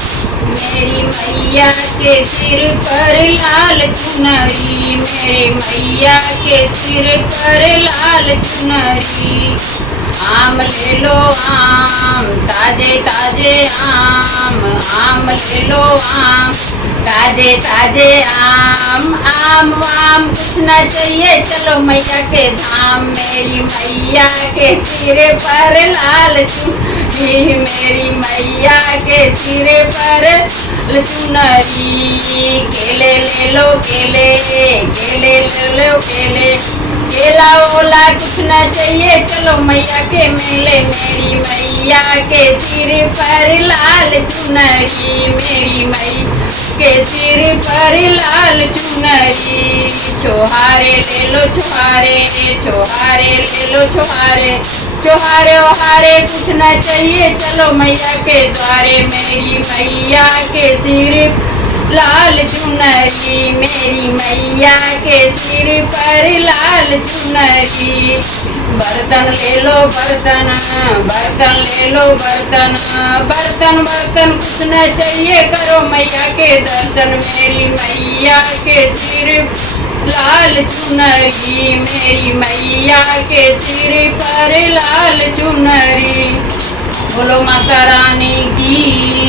मेरी मैया के सिर पर लाल चुनरी, मेरे मैया के सिर पर लाल चुनरी। आम ले लो आम, ताजे ताजे आम ले लो आम, ताजे ताजे आम। आम वाम कुछ न चाहिए, चलो मैया के धाम। मेरी मैया के सिर पर लाल चुनरी, मेरी मैया के सिर पर चुनरी। केले ले लो केले, केले ले लो केले, केला ओला कुछ न चाहिए, चलो मैया के मेले। मेरी मैया के सिर पर लाल चुनरी, मेरी मैया के सिर पर लाल चुनरी। छोहारे ले लो छोहारे, छोहारे ले लो छोहारे, छोहारे ओहारे कुछ न चाहिए, चलो मैया के द्वारे। मेरी मैया के सिर लाल चुनरी, मेरी मैया के सिर पर लाल चुनरी। बर्तन ले लो बर्तन, बर्तन ले लो बर्तन, बर्तन बर्तन कुछ न चाहिए, करो मैया के दर्शन। मेरी मैया के सिर लाल चुनरी, मेरी मैया के सिर पर लाल चुनरी। बोलो माता रानी की।